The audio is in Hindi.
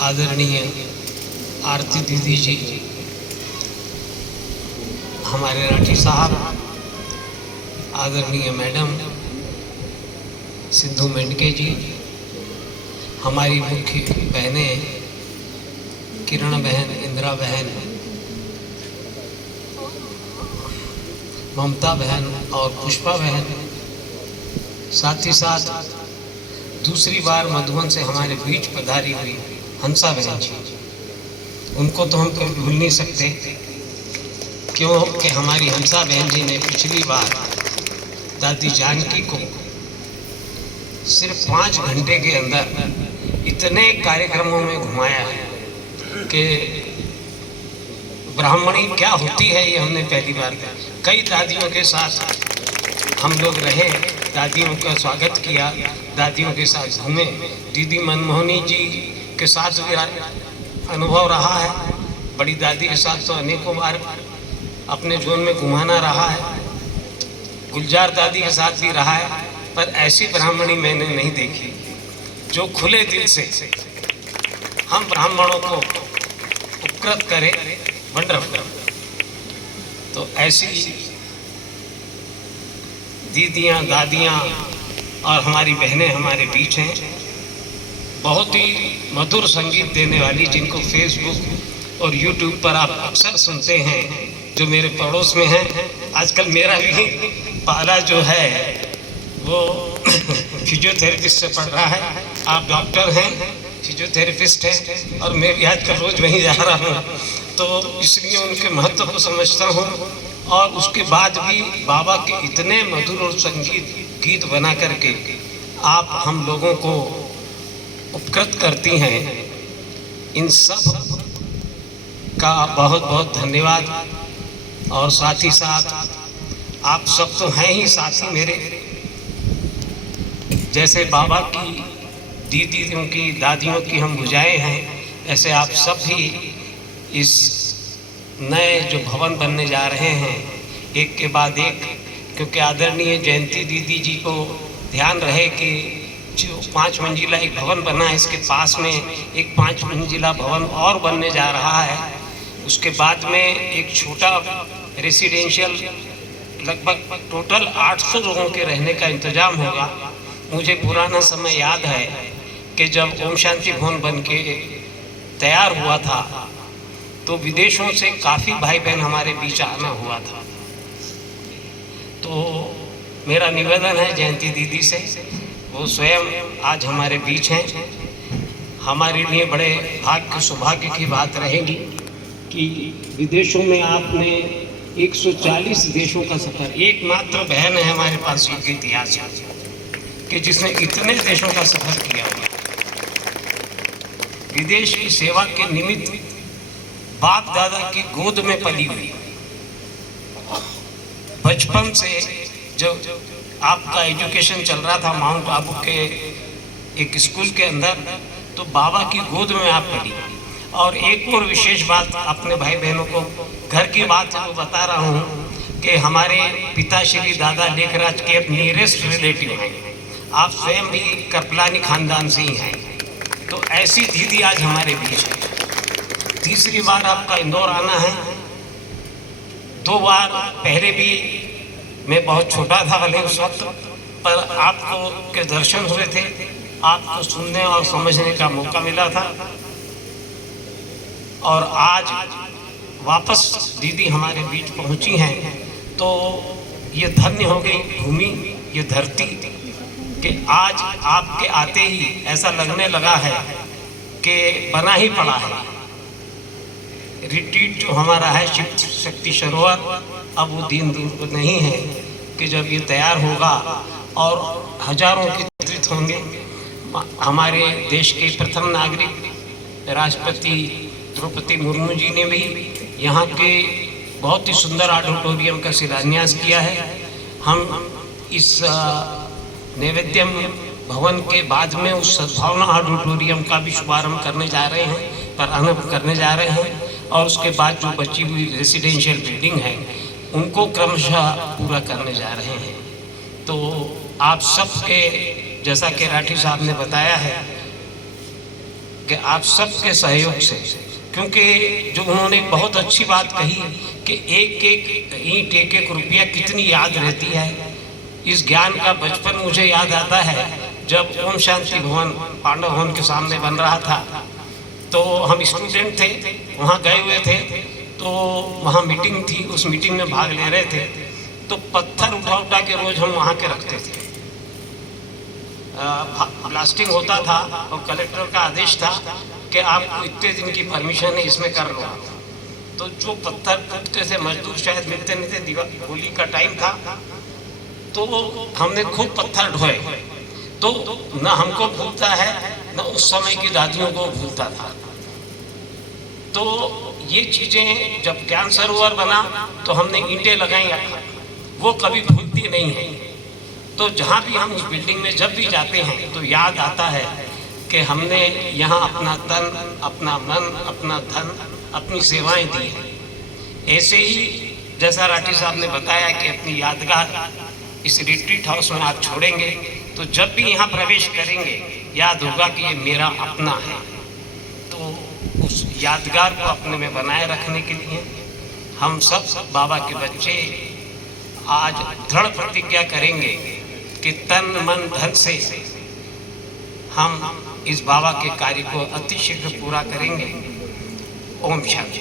आदरणीय आरती दीदी जी, हमारे राठी साहब, आदरणीय मैडम सिद्धू मेंढके जी, हमारी मुख्य बहनें किरण बहन, इंदिरा बहन, ममता बहन और पुष्पा बहन, साथ ही साथ दूसरी बार मधुबन से हमारे बीच पधारी हुई हंसा बहन जी, उनको तो हम कभी भूल नहीं सकते। क्यों कि हमारी हंसा बहन जी ने पिछली बार दादी जानकी को सिर्फ 5 घंटे के अंदर इतने कार्यक्रमों में घुमाया है कि ब्राह्मणी क्या होती है ये हमने पहली बार कई दादियों के साथ हम लोग रहे, दादियों का स्वागत किया, दादियों के साथ घूमे। दीदी मनमोहनी जी के साथ भी अनुभव रहा है, बड़ी दादी के साथ तो अनेकों बार अपने जोन में घुमाना रहा है, गुलजार दादी के साथ भी रहा है, पर ऐसी ब्राह्मणी मैंने नहीं देखी जो खुले दिल से हम ब्राह्मणों को उपकृत करे। वंडरफुल। तो ऐसी दीदियाँ, दादियाँ और हमारी बहनें हमारे बीच हैं, बहुत ही मधुर संगीत देने वाली, जिनको फेसबुक और यूट्यूब पर आप अक्सर सुनते हैं, जो मेरे पड़ोस में हैं। आजकल मेरा भी पाला जो है वो फिजियोथेरेपिस्ट से पढ़ रहा है। आप डॉक्टर हैं, फिजियोथेरेपिस्ट हैं, और मैं भी आजकल रोज़ वहीं जा रहा हूँ, तो इसलिए उनके महत्व को समझता हूँ। और उसके बाद भी बाबा के इतने मधुर और संगीत गीत बना करके आप हम लोगों को उपकृत करती हैं, इन सब का बहुत बहुत धन्यवाद। और साथ ही साथ आप सब तो हैं ही साथी मेरे, जैसे बाबा की दीदियों की, दादियों की हम भुजाएं हैं, ऐसे आप सब भी इस नए जो भवन बनने जा रहे हैं एक के बाद एक, क्योंकि आदरणीय जयंती दीदी जी को ध्यान रहे कि जो 5 मंजिला एक भवन बना है, इसके पास में एक 5 मंजिला भवन और बनने जा रहा है। उसके बाद में एक छोटा रेसिडेंशियल लगभग टोटल 800 लोगों के रहने का इंतजाम होगा। मुझे पुराना समय याद है कि जब ओम शांति भवन बन के तैयार हुआ था तो विदेशों से काफ़ी भाई बहन हमारे बीच आना हुआ था। तो मेरा निवेदन है जयंती दीदी से, वो स्वयं आज हमारे बीच हैं। हमारे लिए बड़े भाग्य सौभाग्य की बात रहेगी कि विदेशों में आपने 140 देशों का सफ़र, एकमात्र बहन है हमारे पास युग इतिहास कि जिसने इतने देशों का सफ़र किया हुआ। विदेश की सेवा के निमित्त बाप दादा की गोद में पली हुई, बचपन से जो आपका एजुकेशन चल रहा था माउंट आबू के एक स्कूल के अंदर, तो बाबा की गोद में आप पली। और एक और विशेष बात अपने भाई बहनों को घर की बात जो बता रहा हूँ कि हमारे पिता श्री दादा लेखराज के नियरेस्ट रिलेटिव हैं, आप स्वयं भी करपलानी खानदान से ही हैं। तो ऐसी दीदी आज हमारे बीच है। तीसरी बार आपका इंदौर आना है। 2 बार पहले भी मैं बहुत छोटा था भले उस वक्त, पर आपको के दर्शन हुए थे, आपको सुनने और समझने का मौका मिला था। और आज वापस दीदी हमारे बीच पहुंची हैं, तो ये धन्य हो गई भूमि, ये धरती, कि आज आपके आते ही ऐसा लगने लगा है कि बना ही पड़ा है। रिट्रीट जो हमारा है शिव शक्ति सरोवर, अब वो दिन दूर नहीं है कि जब ये तैयार होगा और हजारों के एकत्रित होंगे। हमारे देश के प्रथम नागरिक राष्ट्रपति द्रौपदी मुर्मू जी ने भी यहाँ के बहुत ही सुंदर ऑडिटोरियम का शिलान्यास किया है। हम इस नैवेद्यम भवन के बाद में उस सद्भावना ऑडिटोरियम का भी शुभारंभ करने जा रहे हैं, प्रारंभ करने जा रहे हैं। और उसके बाद जो बची हुई रेसिडेंशियल बिल्डिंग है उनको क्रमशः पूरा करने जा रहे हैं। तो आप सबके, जैसा कि राठी साहब ने बताया है, कि आप सबके सहयोग से, क्योंकि जो उन्होंने बहुत अच्छी बात कही कि एक एक ईंट एक एक रुपया कितनी याद रहती है। इस ज्ञान का बचपन मुझे याद आता है जब ओम शांति भवन पांडव भवन के सामने बन रहा था, तो हम स्टूडेंट थे, वहाँ गए हुए थे, तो वहाँ मीटिंग थी, उस मीटिंग में भाग ले रहे थे, तो पत्थर उठा उठा के रोज हम वहाँ के रखते थे। ब्लास्टिंग होता था और कलेक्टर का आदेश था कि आपको इतने दिन की परमिशन है, इसमें कर लो। तो जो पत्थर फूटते थे, मजदूर शायद मिलते नहीं थे, दिवाली होली का टाइम था, तो हमने खूब पत्थर ढोए। तो न हमको भूलता है, न उस समय की दादियों को भूलता था। तो ये चीज़ें जब ज्ञान सरोवर बना तो हमने ईंटें लगाई, वो कभी भूलती नहीं है। तो जहाँ भी हम उस बिल्डिंग में जब भी जाते हैं तो याद आता है कि हमने यहाँ अपना तन, अपना मन, अपना धन, अपनी सेवाएं दी हैं। ऐसे ही जैसा राठी साहब ने बताया कि अपनी यादगार इस रिट्रीट हाउस में आप छोड़ेंगे, तो जब भी यहाँ प्रवेश करेंगे याद होगा कि ये मेरा अपना है। तो उस यादगार को अपने में बनाए रखने के लिए हम सब बाबा के बच्चे आज दृढ़ प्रतिज्ञा करेंगे कि तन मन धन से हम इस बाबा के कार्य को अतिशीघ्र पूरा करेंगे। ओम शांति।